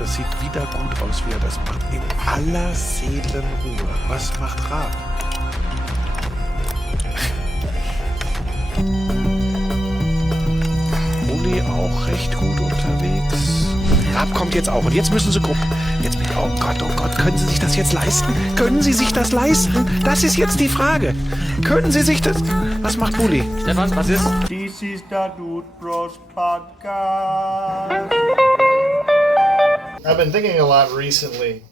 das sieht wieder gut aus, wie er das macht. In aller Seelenruhe. Was macht Raab? Uli auch recht gut unterwegs. Raab kommt jetzt auch. Und jetzt müssen sie gucken. Oh Gott, können Sie sich das jetzt leisten? Können Sie sich das leisten? Das ist jetzt die Frage. Können Sie sich das... Was macht Uli? Stefan, was ist? This is the DudeBrosPodcast. I've been thinking a lot recently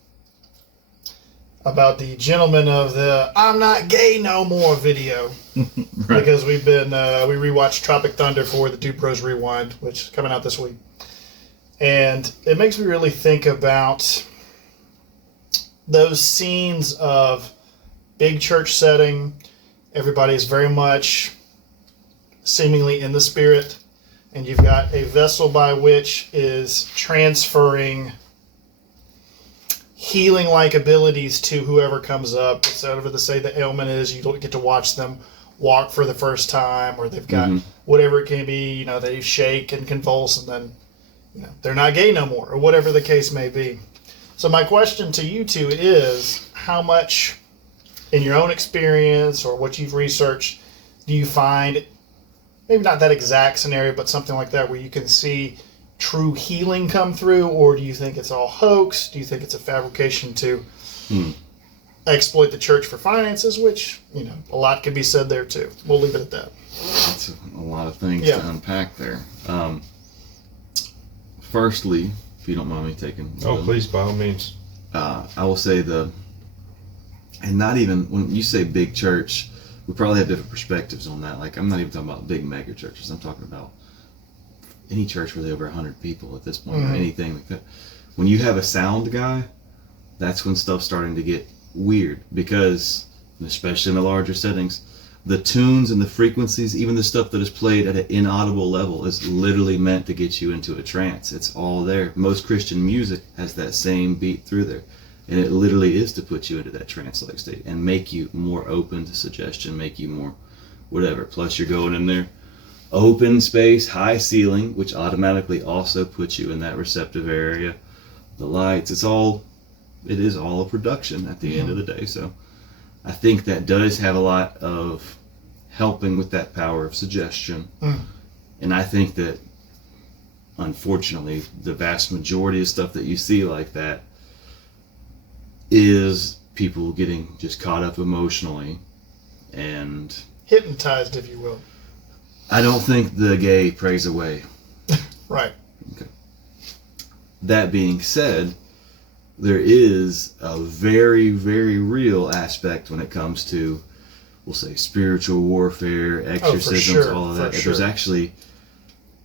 about the gentleman of the "I'm not gay no more" video. Right. Because we rewatched Tropic Thunder for the Dude Bros Rewind, which is coming out this week. And it makes me really think about those scenes of big church setting. Everybody is very much seemingly in the spirit, and you've got a vessel by which is transferring healing-like abilities to whoever comes up. Whatever they say the ailment is, you don't get to watch them walk for the first time, or they've got whatever it can be. They shake and convulse, and then they're not gay no more, or whatever the case may be. So my question to you two is, how much, in your own experience or what you've researched, do you find, maybe not that exact scenario, but something like that, where you can see true healing come through, or do you think it's all hoax? Do you think it's a fabrication to exploit the church for finances, which, a lot could be said there too. We'll leave it at that. That's a lot of things to unpack there. Firstly, if you don't mind me taking... please, by all means. I will say and not even, when you say big church, we probably have different perspectives on that. Like, I'm not even talking about big mega churches. I'm talking about any church where there are over 100 people at this point, or anything like that. When you have a sound guy, that's when stuff's starting to get weird, because, especially in the larger settings, the tunes and the frequencies, even the stuff that is played at an inaudible level, is literally meant to get you into a trance. It's all there. Most Christian music has that same beat through there. And it literally is to put you into that trance-like state and make you more open to suggestion, make you more whatever. Plus you're going in there, open space, high ceiling, which automatically also puts you in that receptive area. The lights, it is all a production at the end of the day. So I think that does have a lot of helping with that power of suggestion. And I think that, unfortunately, the vast majority of stuff that you see like that is people getting just caught up emotionally and hypnotized, if you will. I don't think the gay prays away. Right. Okay. That being said, there is a very, very real aspect when it comes to, we'll say, spiritual warfare, exorcisms, all of that. There's actually,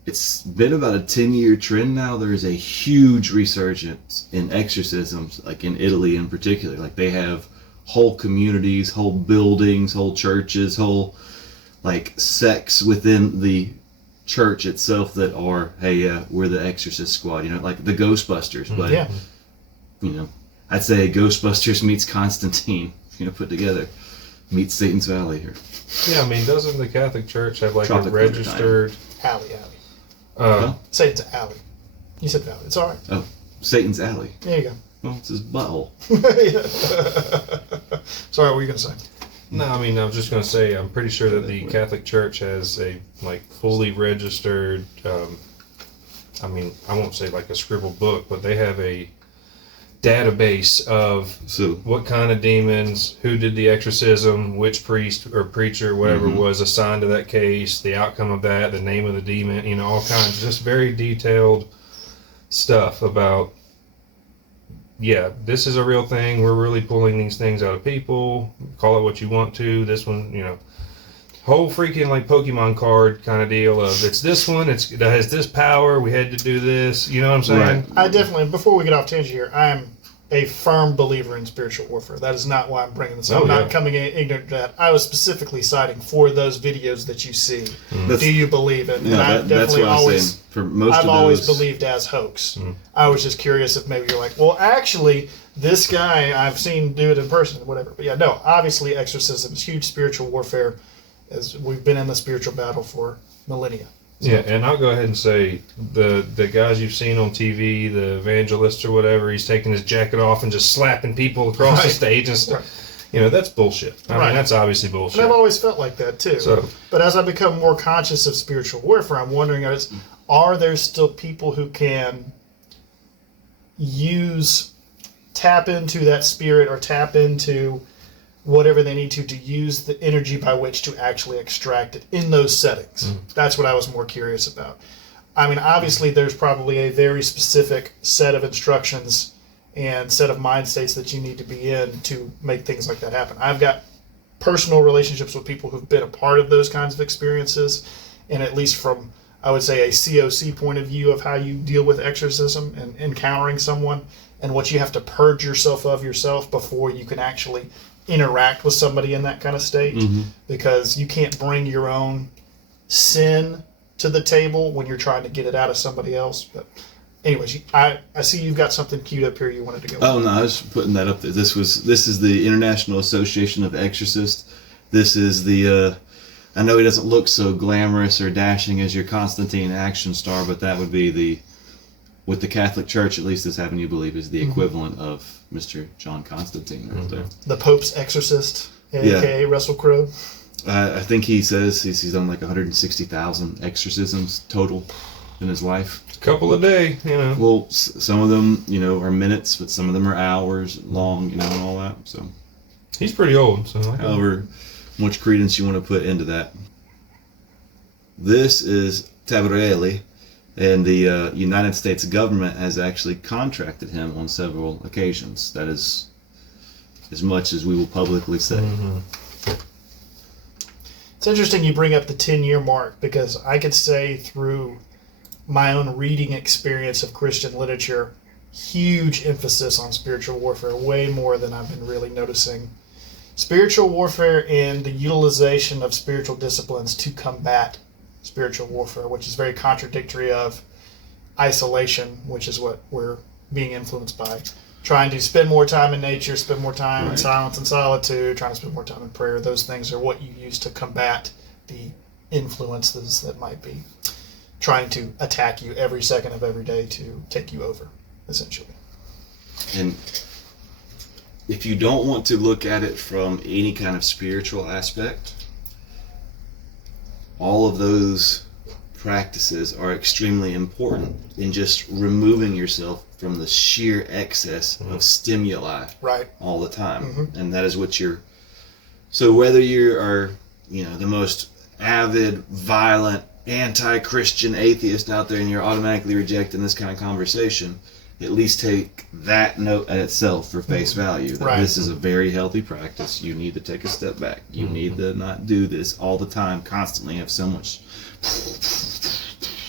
it's been about a 10-year trend now. There is a huge resurgence in exorcisms, like in Italy in particular. Like, they have whole communities, whole buildings, whole churches, whole sects within the church itself that are, hey, we're the exorcist squad, like the Ghostbusters. But I'd say Ghostbusters meets Constantine, put together, meets Satan's Valley here. Yeah, doesn't the Catholic Church have a registered alley? Satan's alley. You said valley. It's all right. Oh, Satan's alley. There you go. Well, it's his butthole. Sorry, what were you gonna say? No, I was just gonna say I'm pretty sure that the Catholic Church has a fully registered. I won't say like a scribbled book, but they have a database of what kind of demons, who did the exorcism, which priest or preacher, whatever was assigned to that case, the outcome of that, the name of the demon, all kinds, just very detailed stuff about, this is a real thing, we're really pulling these things out of people, call it what you want to, this one, whole freaking Pokemon card kind of deal of, it's this one, it has this power, we had to do this, you know what I'm saying? Right. I definitely, before we get off tangent here, I'm a firm believer in spiritual warfare. That is not why I'm bringing this up. I'm not coming in ignorant to that. I was specifically citing for those videos that you see. Do you believe it? And I definitely always, I've always believed as hoax. I was just curious if maybe you're like, well, actually, this guy, I've seen do it in person or whatever. But obviously exorcism is huge spiritual warfare, as we've been in the spiritual battle for millennia. Yeah, and I'll go ahead and say the guys you've seen on TV, the evangelists or whatever, he's taking his jacket off and just slapping people across the stage and stuff. Right. That's bullshit. I mean, that's obviously bullshit. And I've always felt like that too. So, but as I become more conscious of spiritual warfare, I'm wondering, are there still people who can tap into that spirit or tap into whatever they need to use the energy by which to actually extract it in those settings? That's what I was more curious about. I mean, obviously there's probably a very specific set of instructions and set of mind states that you need to be in to make things like that happen. I've got personal relationships with people who've been a part of those kinds of experiences, and at least from, I would say, a COC point of view of how you deal with exorcism and encountering someone and what you have to purge yourself of yourself before you can actually interact with somebody in that kind of state, because you can't bring your own sin to the table when you're trying to get it out of somebody else. But anyways, I see you've got something queued up here you wanted to go Oh, no, I was putting that up there. This is the International Association of Exorcists. This is the, I know he doesn't look so glamorous or dashing as your Constantine action star, but that would be with the Catholic Church, at least this happened, you believe, is the equivalent of Mr. John Constantine right there. The Pope's exorcist, a.k.a. Russell Crowe. I think he says he's done like 160,000 exorcisms total in his life. a couple a day, Well, some of them, are minutes, but some of them are hours long, and all that. So, He's pretty old, so however much credence you want to put into that. This is Tabarelli, and the United States government has actually contracted him on several occasions. That is as much as we will publicly say. It's interesting you bring up the 10-year mark, because I could say through my own reading experience of Christian literature, huge emphasis on spiritual warfare, way more than I've been really noticing. Spiritual warfare and the utilization of spiritual disciplines to combat spiritual warfare, which is very contradictory of isolation, which is what we're being influenced by. Trying to spend more time in nature, spend more time in silence and solitude, trying to spend more time in prayer. Those things are what you use to combat the influences that might be trying to attack you every second of every day to take you over, essentially. And if you don't want to look at it from any kind of spiritual aspect, all of those practices are extremely important in just removing yourself from the sheer excess of stimuli all the time. And that is what so whether you are, the most avid, violent, anti-Christian atheist out there and you're automatically rejecting this kind of conversation, at least take that note at itself for face value. That this is a very healthy practice. You need to take a step back. You need to not do this all the time, constantly have so much.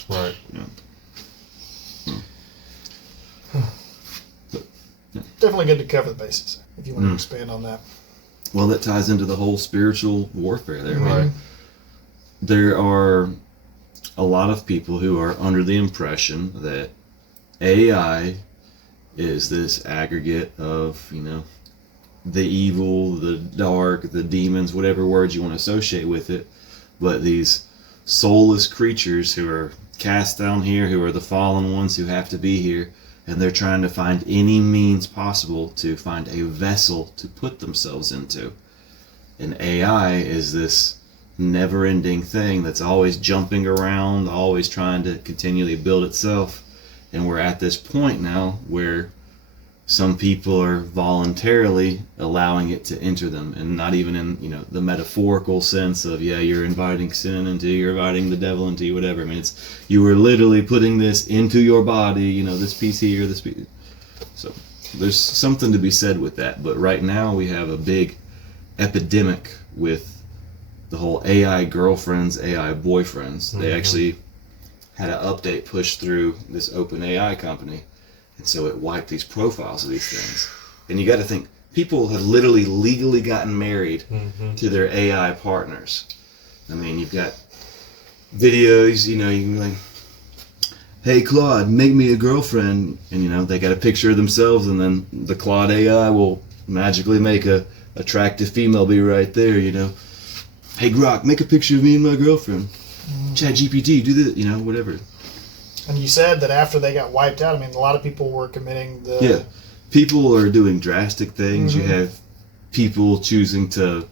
Right. Definitely good to cover the bases, if you want to expand on that. Well, that ties into the whole spiritual warfare there, right? There are a lot of people who are under the impression that AI is this aggregate of, the evil, the dark, the demons, whatever words you want to associate with it, but these soulless creatures who are cast down here, who are the fallen ones who have to be here, and they're trying to find any means possible to find a vessel to put themselves into. And AI is this never-ending thing that's always jumping around, always trying to continually build itself. And we're at this point now where some people are voluntarily allowing it to enter them, and not even in the metaphorical sense of you're inviting sin into you, you're inviting the devil into you, whatever. I mean, it's you are literally putting this into your body, this piece here, this piece. So there's something to be said with that. But right now we have a big epidemic with the whole AI girlfriends, AI boyfriends. They actually had an update pushed through this OpenAI company. And so it wiped these profiles of these things. And you got to think, people have literally legally gotten married to their AI partners. I mean, you've got videos, you can be like, hey, Claude, make me a girlfriend. And, they got a picture of themselves, and then the Claude AI will magically make a attractive female be right there, Hey, Grok, make a picture of me and my girlfriend. ChatGPT, do this, whatever. And you said that after they got wiped out, I mean, a lot of people were committing the... People are doing drastic things. You have people choosing to,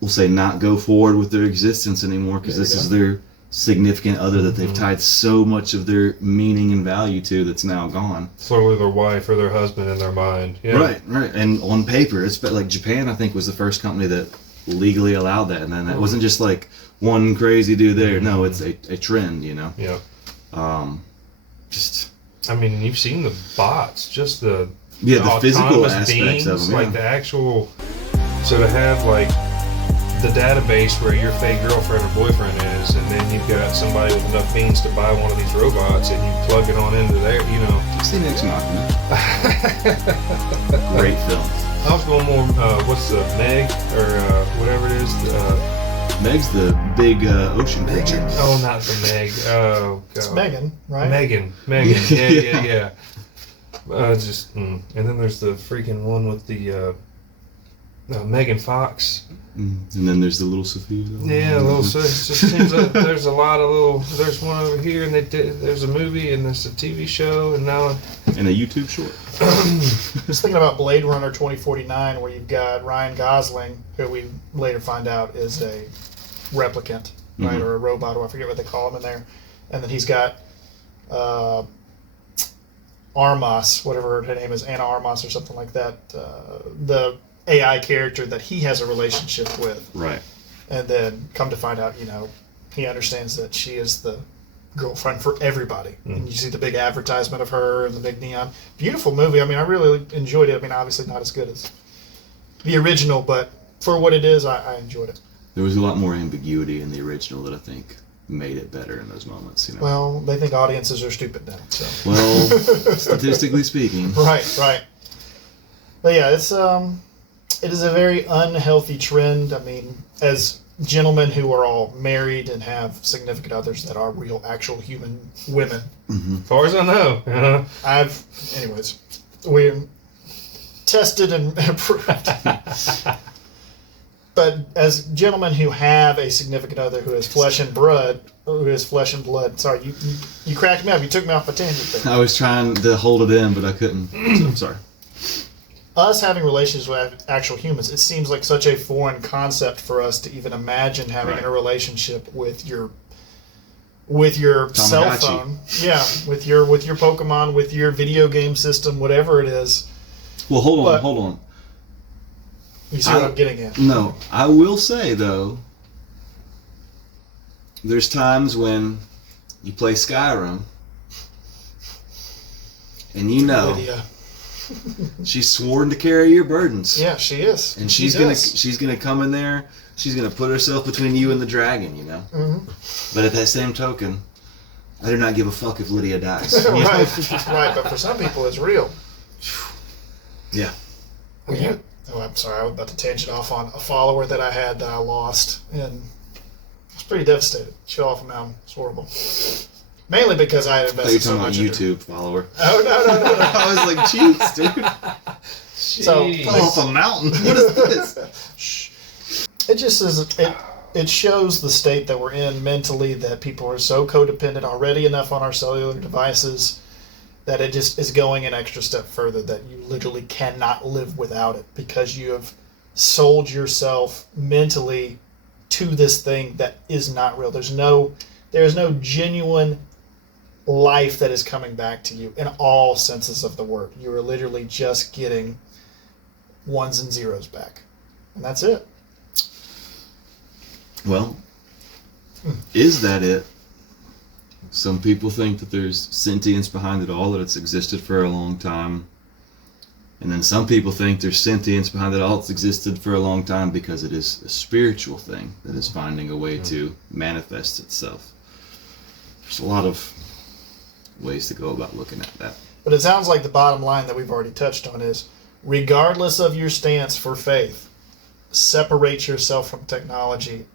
we'll say, not go forward with their existence anymore because this is their significant other that they've tied so much of their meaning and value to that's now gone. Slowly their wife or their husband in their mind. Yeah. Right. And on paper, it's like Japan, I think, was the first company that legally allowed that. And then that wasn't just like one crazy dude there. No, it's a trend, Yeah. Just... I mean, you've seen the bots, just the physical autonomous aspects beings, of them. like the actual... So to have, like, the database where your fake girlfriend or boyfriend is, and then you've got somebody with enough means to buy one of these robots, and you plug it on into there, I've seen Ex Machina. Great film. I was going more, what's the Meg, or whatever it is, Meg's the big ocean creature. Oh, not the Meg. Oh, God. It's Megan, right? Megan. Yeah. And then there's the freaking one with the Megan Fox. And then there's the little Sophia. Yeah, little. So it just seems like there's a lot of little. There's one over here, and there's a movie, and there's a TV show, and now. And a YouTube short. Just thinking about Blade Runner 2049, where you've got Ryan Gosling, who we later find out is a replicant, right, or a robot, or I forget what they call him in there, and then he's got Armas, whatever her name is, Anna Armas or something like that, the AI character that he has a relationship with. Right. And then come to find out, he understands that she is the girlfriend for everybody. And you see the big advertisement of her and the big neon. Beautiful movie. I mean, I really enjoyed it. I mean, obviously not as good as the original, but for what it is, I enjoyed it. There was a lot more ambiguity in the original that I think made it better in those moments, Well, they think audiences are stupid now, so. Well, statistically speaking. Right. But yeah, it is a very unhealthy trend. I mean, as gentlemen who are all married and have significant others that are real, actual human women. As far as I know. Anyways, we tested and approved. But as gentlemen who have a significant other who is flesh and blood, sorry, you cracked me up. You took me off a tangent there. I was trying to hold it in, but I couldn't. So I'm sorry. Us having relations with actual humans, it seems like such a foreign concept for us to even imagine having a relationship with your cell phone. Yeah, with your Pokemon, with your video game system, whatever it is. Well, hold on. You see what I'm getting at? No, I will say though, there's times when you play Skyrim, and Lydia. She's sworn to carry your burdens. Yeah, she is. And she's gonna come in there. She's gonna put herself between you and the dragon, But at that same token, I do not give a fuck if Lydia dies. Right. But for some people, it's real. Yeah. Oh, I'm sorry. I was about to tangent off on a follower that I had that I lost, and I was pretty devastated. She fell off a mountain. It's horrible. Mainly because I had invested so much. You're talking about YouTube follower. Oh, no. I was like, jeez, dude. So, fell off a mountain. What is this? Shh. It just is. It shows the state that we're in mentally, that people are so codependent already enough on our cellular devices that it just is going an extra step further, that you literally cannot live without it because you have sold yourself mentally to this thing that is not real. There is no genuine life that is coming back to you in all senses of the word. You are literally just getting ones and zeros back. And that's it. Well, is that it? Some people think that there's sentience behind it all, that it's existed for a long time. And then some people think there's sentience behind it all, it's existed for a long time because it is a spiritual thing that is finding a way to manifest itself. There's a lot of ways to go about looking at that. But it sounds like the bottom line that we've already touched on is, regardless of your stance for faith, separate yourself from technology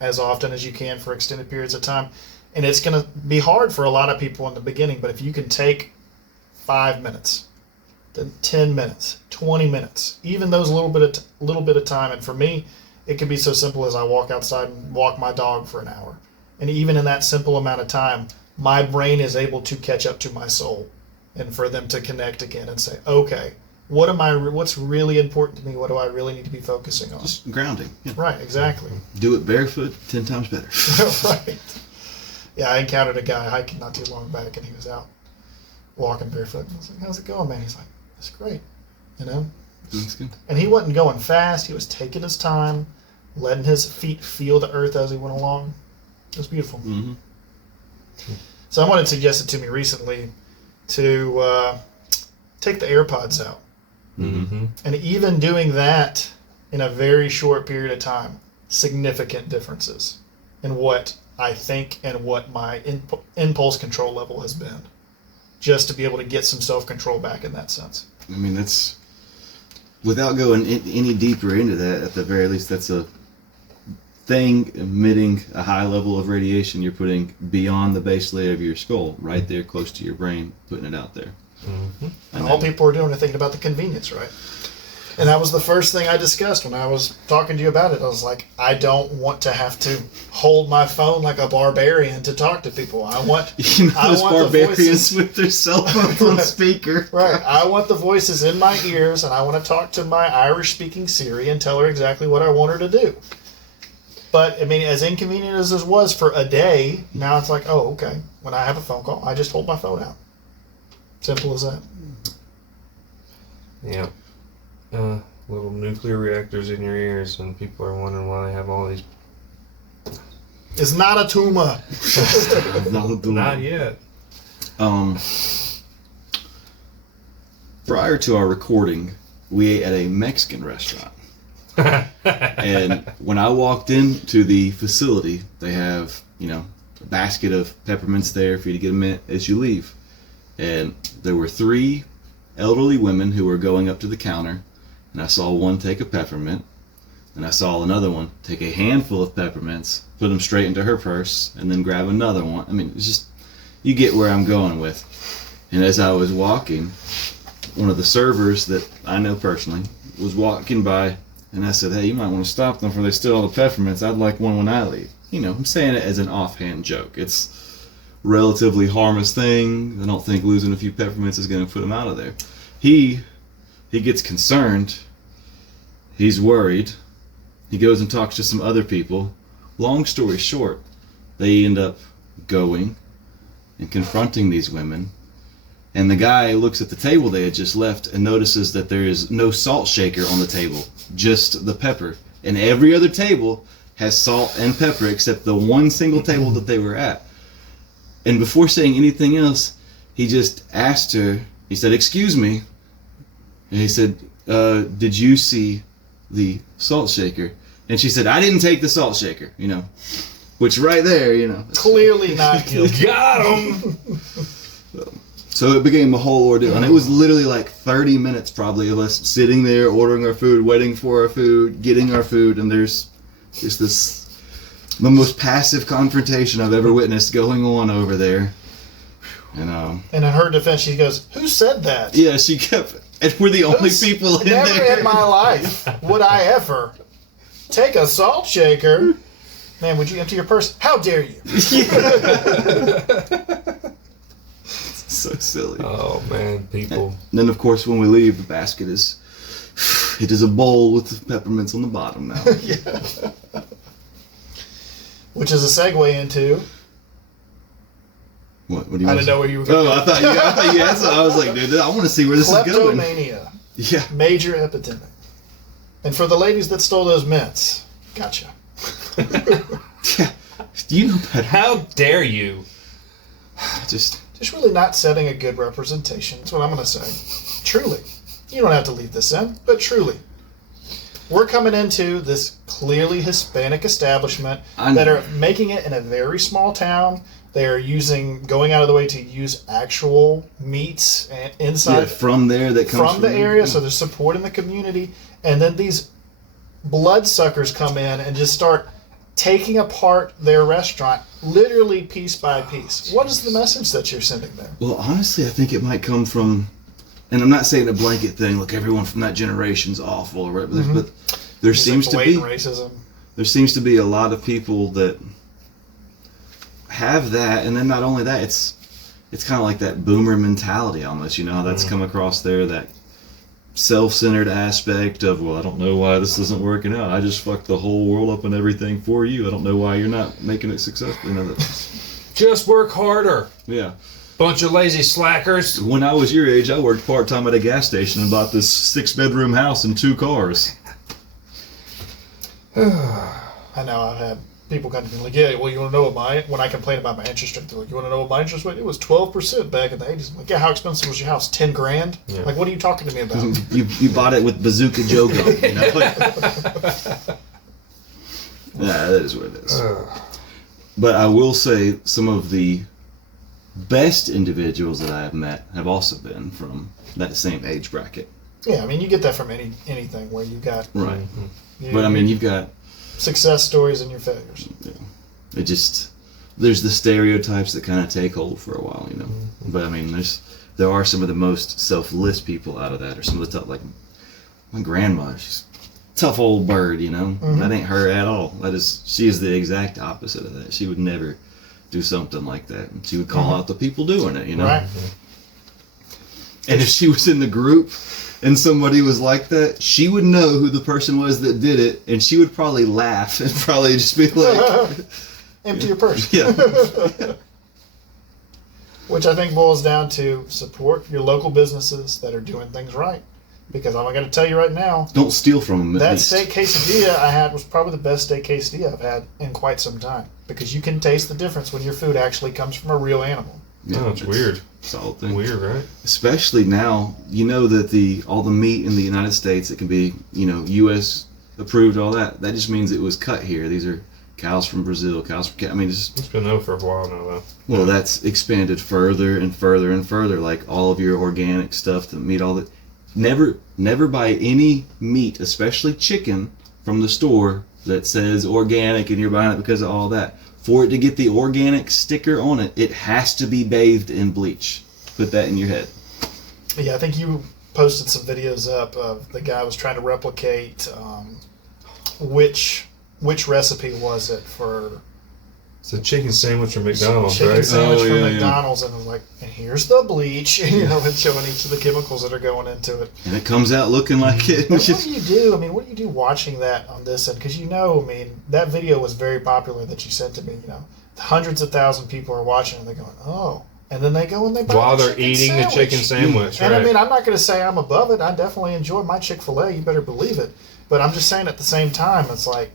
as often as you can for extended periods of time. And it's going to be hard for a lot of people in the beginning, but if you can take 5 minutes, then 10 minutes, 20 minutes, even those little bit of time. And for me, it can be so simple as I walk outside and walk my dog for an hour, And even in that simple amount of time, my brain is able to catch up to my soul, and for them to connect again and say, okay, what's really important to me? What do I really need to be focusing on? Just grounding. Yeah. Right, exactly. Do it barefoot 10 times better. Right. Yeah, I encountered a guy hiking not too long back, and he was out walking barefoot. I was like, how's it going, man? He's like, it's great, you know? That's good. And he wasn't going fast. He was taking his time, letting his feet feel the earth as he went along. It was beautiful. Mm-hmm. Someone had suggested to me recently to take the AirPods out. Mm-hmm. And even doing that in a very short period of time, significant differences in what I think and what my impulse control level has been. Just to be able to get some self-control back in that sense. I mean, that's, without going any deeper into that, at the very least, that's a thing emitting a high level of radiation you're putting beyond the base layer of your skull, right there close to your brain, putting it out there. Mm-hmm. And all people are doing are thinking about the convenience, right? And that was the first thing I discussed when I was talking to you about it. I was like, I don't want to have to hold my phone like a barbarian to talk to people. I want those barbarians the voices, with their cell phones on speaker. Right. I want the voices in my ears, and I want to talk to my Irish-speaking Siri and tell her exactly what I want her to do. But, I mean, as inconvenient as this was for a day, now it's like, oh, okay. When I have a phone call, I just hold my phone out. Simple as that. Yeah. Little nuclear reactors in your ears, and people are wondering why they have all these. It's not a tumor. Not yet. Prior to our recording, we ate at a Mexican restaurant. And when I walked into the facility, they have, a basket of peppermints there for you to get a mint as you leave. And there were 3 elderly women who were going up to the counter, and I saw one take a peppermint, and I saw another one take a handful of peppermints, put them straight into her purse, and then grab another one. I mean, it's just, you get where I'm going with. And as I was walking, one of the servers that I know personally was walking by, and I said, hey, you might want to stop them before they steal all the peppermints. I'd like one when I leave. I'm saying it as an offhand joke. It's a relatively harmless thing. I don't think losing a few peppermints is going to put him out of there. He gets concerned. He's worried. He goes and talks to some other people. Long story short, they end up going and confronting these women. And the guy looks at the table they had just left and notices that there is no salt shaker on the table, just the pepper. And every other table has salt and pepper except the one single table that they were at. And before saying anything else, he just asked her, he said, excuse me. And he said, did you see the salt shaker? And she said, I didn't take the salt shaker, which right there, Clearly not guilty. Got him! So it became a whole ordeal, and it was literally like 30 minutes probably of us sitting there, ordering our food, waiting for our food, getting our food, and there's just the most passive confrontation I've ever witnessed going on over there. And in her defense, she goes, who said that? Yeah, she kept, and we're the only people in there. Never in my life would I ever take a salt shaker. Man, would you empty your purse? How dare you? So silly. Oh man, people. And then of course when we leave, the basket is a bowl with the peppermints on the bottom now. Yeah. Which is a segue into. What do you? I didn't know where you were going. Oh, I thought you had something. I was like, dude, I want to see where this is going. Kleptomania. Yeah. Major epidemic. And for the ladies that stole those mints, gotcha. Yeah. Do you know better? How dare you? Just really not setting a good representation. That's what I'm going to say. Truly. You don't have to leave this in, but truly. We're coming into this clearly Hispanic establishment that are making it in a very small town. They are going out of the way to use actual meats inside from there that comes from the area, so they're supporting the community. And then these bloodsuckers come in and just start taking apart their restaurant, literally piece by piece. What is the message that you're sending there? Well, honestly, I think it might come from, and I'm not saying a blanket thing, look, everyone from that generation's awful or whatever, but there seems to be racism. There seems to be a lot of people that have that, and then not only that, it's kind of like that boomer mentality almost, you know, how that's come across there, that self-centered aspect of, well, I don't know why this isn't working out. I just fucked the whole world up and everything for you. I don't know why you're not making it successful. You know, that's, Just work harder. yeah. Bunch of lazy slackers. When I was your age, I worked part-time at a gas station and bought this 6-bedroom house and 2 cars. I know I've had people come to me like, yeah, well, you want to know what when I complain about my interest rate, they're like, you want to know what my interest rate? It was 12% back in the 80s. I'm like, yeah, how expensive was your house? 10 grand? Yeah. Like, what are you talking to me about? You bought it with Bazooka Joe Gum, you know? Yeah, that is what it is. But I will say some of the best individuals that I have met have also been from that same age bracket. Yeah, I mean, you get that from anything where you got... Right. But I mean, you've got... success stories and your failures. Yeah. It just... there's the stereotypes that kind of take hold for a while, you know? But I mean, there are some of the most selfless people out of that, or some of the tough, like my grandma, she's a tough old bird, you know? That ain't her at all. She is the exact opposite of that. She would never do something like that. And she would call out the people doing it, you know? Right. And if she was in the group and somebody was like that, she would know who the person was that did it, and she would probably laugh and probably just be like... empty your purse. Yeah. Which I think boils down to support your local businesses that are doing things right. Because I'm going to tell you right now, Don't steal from them, at that least. steak quesadilla I had was probably the best steak quesadilla I've had in quite some time. Because you can taste the difference when your food actually comes from a real animal. Yeah, Oh, it's weird. Solid thing. Weird, right? Especially now, you know that all the meat in the United States, it can be, you know, U.S. approved, all that. That just means it was cut here. These are cows from Brazil, cows from... I mean, It's been over for a while now, though. well, that's expanded further and further and further. Like all of your organic stuff, the meat, all that. Never buy any meat, especially chicken, from the store that says organic and you're buying it because of all that. For it to get the organic sticker on it, it has to be bathed in bleach. Put that in your head. Yeah, I think you posted some videos up of the guy was trying to replicate which recipe was it for... It's a chicken sandwich from McDonald's, chicken right? sandwich Oh, from yeah, McDonald's, and it was like, and here's the bleach, and, you know, and showing each of the chemicals that are going into it. And it comes out looking like it. But what do you do? I mean, what do you do watching that on this end? Because, you know, I mean, that video was very popular that you sent to me, you know. Hundreds of thousands of people are watching, and they're going, oh. And then they go and they buy While the they're eating the chicken sandwich, And right? I mean, I'm not going to say I'm above it. I definitely enjoy my Chick-fil-A. You better believe it. But I'm just saying at the same time, it's like,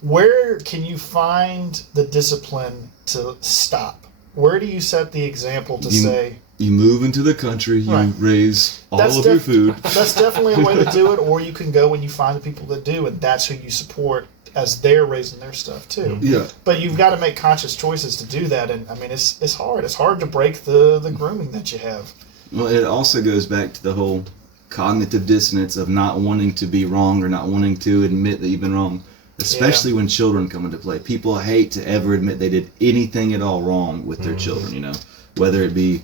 where can you find the discipline to stop? Where do you set the example to say... You move into the country, you Right. raise all of your food. That's definitely a way to do it, or you can go and you find the people that do, and that's who you support as they're raising their stuff too. Yeah. But you've got to make conscious choices to do that, and I mean, it's hard. It's hard to break the grooming that you have. Well, it also goes back to the whole cognitive dissonance of not wanting to be wrong or not wanting to admit that you've been wrong. Especially when children come into play. People hate to ever admit they did anything at all wrong with their children, you know. Whether it be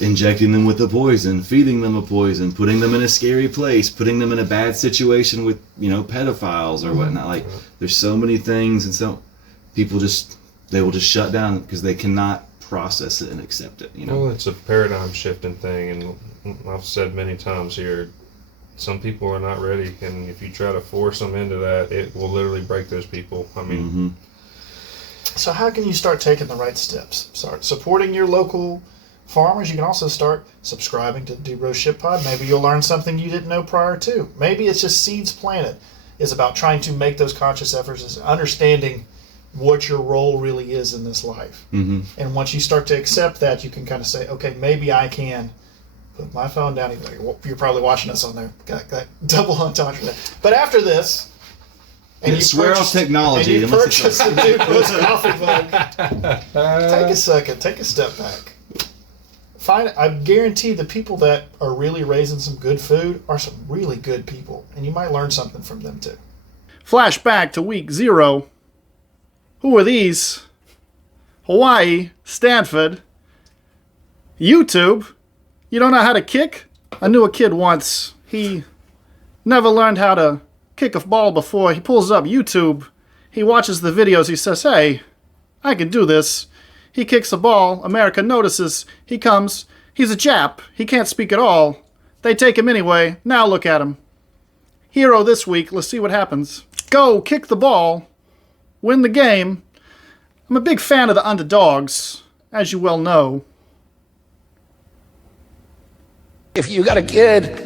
injecting them with a poison, feeding them a poison, putting them in a scary place, putting them in a bad situation with, you know, pedophiles or whatnot. Like, there's so many things, and so people they will just shut down because they cannot process it and accept it, you know. Well, it's a paradigm shifting thing, and I've said many times here, some people are not ready, and if you try to force them into that, it will literally break those people. I mean, So how can you start taking the right steps? Start supporting your local farmers. You can also start subscribing to the DudeBros Ship Pod. Maybe you'll learn something you didn't know prior to. Maybe it's just seeds planted. It's about trying to make those conscious efforts, is understanding what your role really is in this life. Mm-hmm. And once you start to accept that, you can kind of say, okay, maybe I can put my phone down. You're probably watching us on there. Got double entendre. But after this, and Yeah, swear off technology. and you unless it's purchase the DudeBros coffee mug, take a second, take a step back. I guarantee the people that are really raising some good food are some really good people, and you might learn something from them too. Flashback to week 0. Who are these? Hawaii, Stanford, YouTube. You don't know how to kick? I knew a kid once. He never learned how to kick a ball before. He pulls up YouTube. He watches the videos. He says, hey, I can do this. He kicks the ball. America notices. He comes. He's a Jap. He can't speak at all. They take him anyway. Now look at him. Hero this week. Let's see what happens. Go, kick the ball. Win the game. I'm a big fan of the underdogs, as you well know. If you got a kid,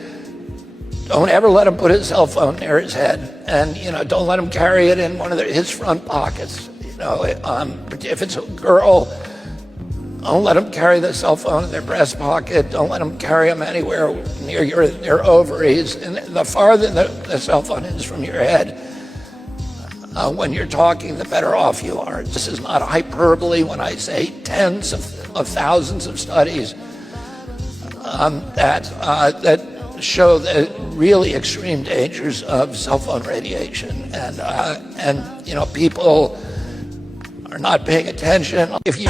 don't ever let him put his cell phone near his head, and don't let him carry it in one of his front pockets. If it's a girl, don't let them carry the cell phone in their breast pocket. Don't let them carry them anywhere near their ovaries. And the farther the cell phone is from your head, when you're talking, the better off you are. This is not hyperbole when I say tens of thousands of studies that show the really extreme dangers of cell phone radiation, and people are not paying attention. If you